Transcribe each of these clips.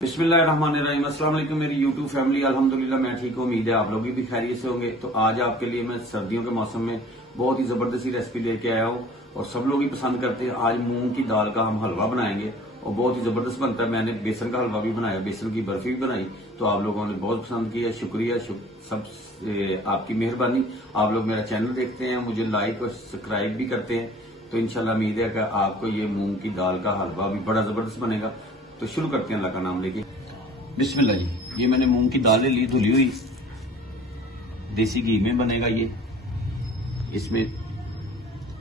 बिस्मिल्लाहिर्रहमानिर्रहीम। अस्सलाम वालेकुम मेरी यूट्यूब फैमिली। अल्हम्दुलिल्लाह मैं ठीक हूँ, उम्मीद है आप लोग भी खैरियत से होंगे। तो आज आपके लिए मैं सर्दियों के मौसम में बहुत ही जबरदस्त रेसिपी लेके आया हूँ और सब लोग ही पसंद करते हैं। आज मूंग की दाल का हम हलवा बनाएंगे और बहुत ही जबरदस्त बनता है। मैंने बेसन का हलवा भी बनाया, बेसन की बर्फी भी बनाई, तो आप लोगों ने बहुत पसंद किया। शुक्रिया, सब आपकी मेहरबानी। आप लोग मेरा चैनल देखते हैं, मुझे लाइक और सब्सक्राइब भी करते हैं, तो इंशाल्लाह उम्मीद है कि आपको ये मूंग की दाल का हलवा भी बड़ा जबरदस्त बनेगा। तो शुरू करते हैं अल्लाह का नाम लेके। बिस्मिल्लाह जी। ये मैंने मूंग की दाल ली धुली हुई, देसी घी में बनेगा ये। इसमें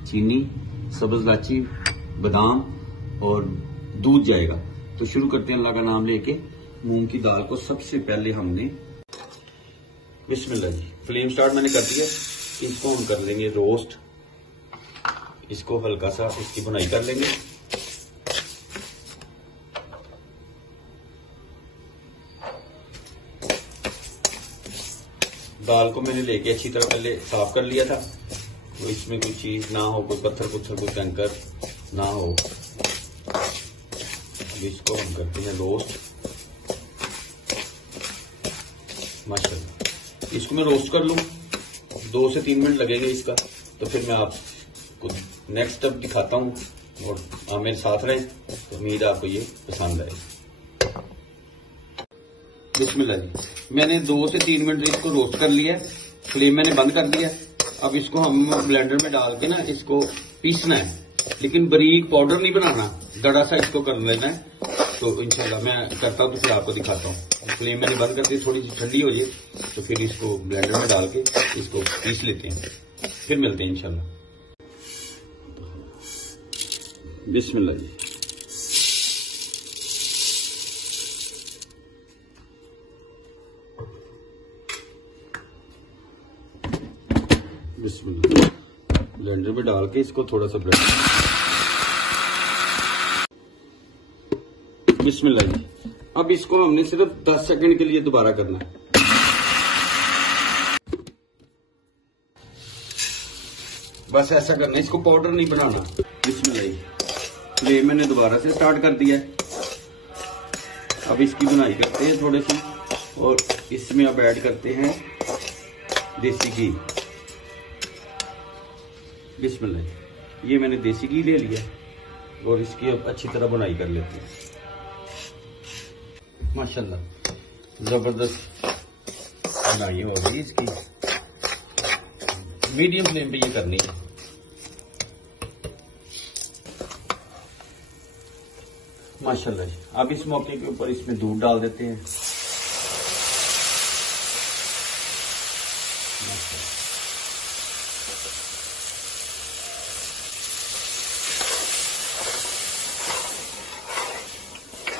चीनी, सब्ज इलायची, बादाम और दूध जाएगा। तो शुरू करते हैं अल्लाह का नाम लेके। मूंग की दाल को सबसे पहले हमने बिस्मिल्लाह जी, फ्लेम स्टार्ट मैंने कर दिया। इसको हम कर लेंगे रोस्ट, इसको हल्का सा इसकी भुनाई कर लेंगे। दाल को मैंने लेके अच्छी तरह पहले साफ कर लिया था, तो इसमें कोई चीज ना हो, कोई पत्थर पुत्थर, कोई कंकर ना हो। अब इसको हम करते हैं रोस्ट। माशाल्लाह, इसको मैं रोस्ट कर लूं, 2 से 3 मिनट लगेंगे इसका। तो फिर मैं आपको नेक्स्ट स्टेप दिखाता हूं और आप मेरे साथ रहें। तो उम्मीद है आपको ये पसंद आए। बिस्मिल्लाह जी, मैंने 2 से 3 मिनट इसको रोस्ट कर लिया है। फ्लेम मैंने बंद कर दिया। अब इसको हम ब्लेंडर में डाल के ना इसको पीसना है, लेकिन बारीक पाउडर नहीं बनाना, दड़ा सा इसको कर लेना है। तो इंशाल्लाह मैं करता हूँ तो फिर आपको दिखाता हूँ। फ्लेम मैंने बंद कर दी, थोड़ी सी ठंडी हो जाए तो फिर इसको ब्लेंडर में डाल के इसको पीस लेते हैं, फिर मिलते हैं इंशाल्लाह। बिस्मिल्लाह जी। बिस्मिल्लाह, ब्लेंडर में डाल के इसको थोड़ा सा ब्लेंड। बिस्मिल्लाह जी। अब इसको हमने सिर्फ 10 सेकंड के लिए दोबारा करना है। बस ऐसा करना है, इसको पाउडर नहीं बनाना। बिस्मिल्लाह जी, फ्लेम मैंने दोबारा से स्टार्ट कर दिया है। अब इसकी बुनाई करते हैं थोड़ी सी, और इसमें अब ऐड करते हैं देसी घी। बिस्मिल्लाह, ये मैंने देसी घी ले लिया और इसकी अब अच्छी तरह बुनाई कर लेते हैं। माशाल्लाह, जबरदस्त बुनाई हो रही है इसकी। मीडियम फ्लेम पे ये करनी है। माशाल्लाह जी। अब इस मौके के ऊपर इसमें दूध डाल देते हैं।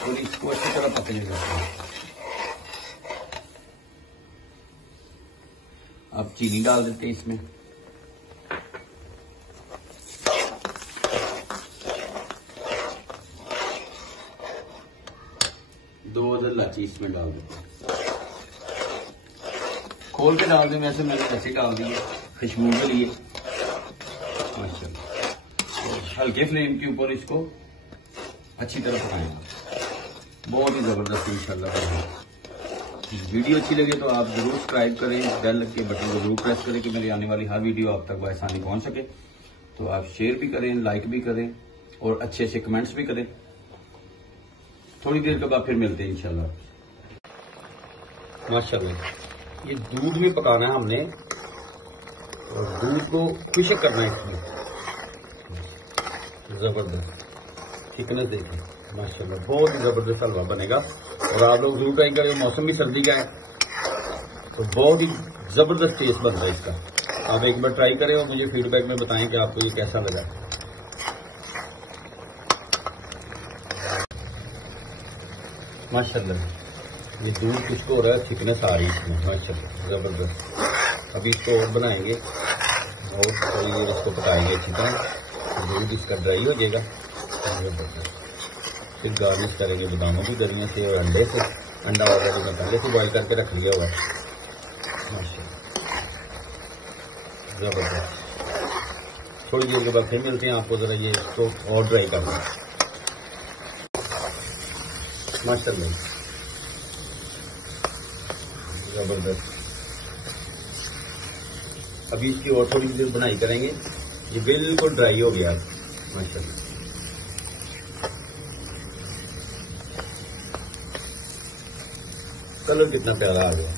और इसको अच्छी तरह पकने देते हैं। अब चीनी डाल देते हैं इसमें। दो इलायची इसमें डाल देते हैं, खोल के डाल दें। वैसे मैंने इलायची डाल दी है खुशबू के लिए। माशाल्लाह, हल्के फ्लेम के ऊपर इसको अच्छी तरह पकाएंगे। बहुत ही जबरदस्त इंशाल्लाह। वीडियो अच्छी लगे तो आप जरूर सब्सक्राइब करें, बेल के बटन को जरूर प्रेस करें कि मेरी आने वाली हर वीडियो आप तक बआसानी पहुंच सके। तो आप शेयर भी करें, लाइक भी करें और अच्छे अच्छे कमेंट्स भी करें। थोड़ी देर के बाद फिर मिलते हैं इंशाल्लाह। माशाल्लाह, ये दूध में पकाना है हमने और दूध को खुशक करना है इसमें। जबरदस्त थिकनेस देखिए, माशाल्लाह बहुत ही जबरदस्त हलवा बनेगा। और आप लोग जरूर ट्राई करें, मौसम भी सर्दी का है तो बहुत ही जबरदस्त टेस्ट बनता है इसका। आप एक बार ट्राई करें और मुझे फीडबैक में बताएं कि आपको ये कैसा लगा। माशाल्लाह, ये दूध किसको हो रहा है, थिकनेस आ रही है इसमें। माशाल्लाह जबरदस्त। अभी इसको और बनाएंगे और थोड़ी देर इसको पकाएंगे अच्छी तरह। दूध इसका ड्राई हो जाएगा। फिर गार्निश करेंगे बादामों की गरियों से और अंडे से। अंडा ऑलरेडी मैं पहले से बॉइल करके रख लिया हुआ है। माशाल्लाह जबरदस्त। थोड़ी देर के बाद फिर मिलते हैं आपको, जरा ये इसको और ड्राई करना है। माशाल्लाह जबरदस्त। अभी इसकी और थोड़ी देर बनाई करेंगे। ये बिल्कुल ड्राई हो गया माशाल्लाह। कलर कितना प्यारा आ गया।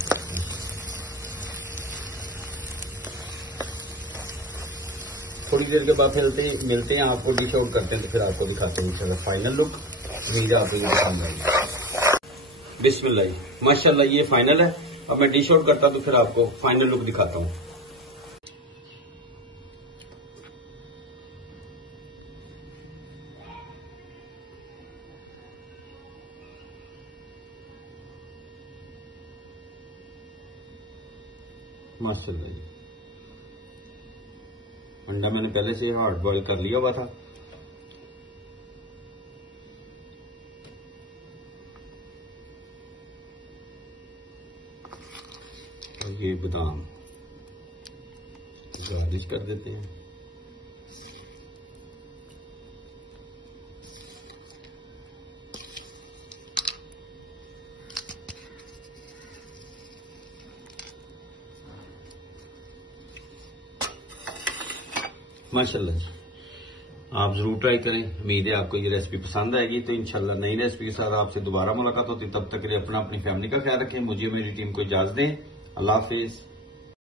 थोड़ी देर के बाद मिलते हैं आपको, डिश आउट करते हैं तो फिर आपको दिखाते हैं इंशाल्लाह फाइनल लुक। उम्मीद है आपको ये पसंद आएगी। बिस्मिल्लाह माशाल्लाह ये फाइनल है। अब मैं डिश आउट करता तो फिर आपको फाइनल लुक दिखाता हूँ। माशाल्लाह जी अंडा मैंने पहले से हार्ड बॉईल कर लिया हुआ था। और ये बादाम गार्निश कर देते हैं। माशाल्लाह जी आप जरूर ट्राई करें। उम्मीद है आपको ये रेसिपी पसंद आएगी। तो इंशाल्लाह नई रेसिपी के साथ आपसे दोबारा मुलाकात होती है। तब तक के लिए अपनी फैमिली का ख्याल रखें। मुझे मेरी टीम को इजाजत दें। अल्लाह हाफिज।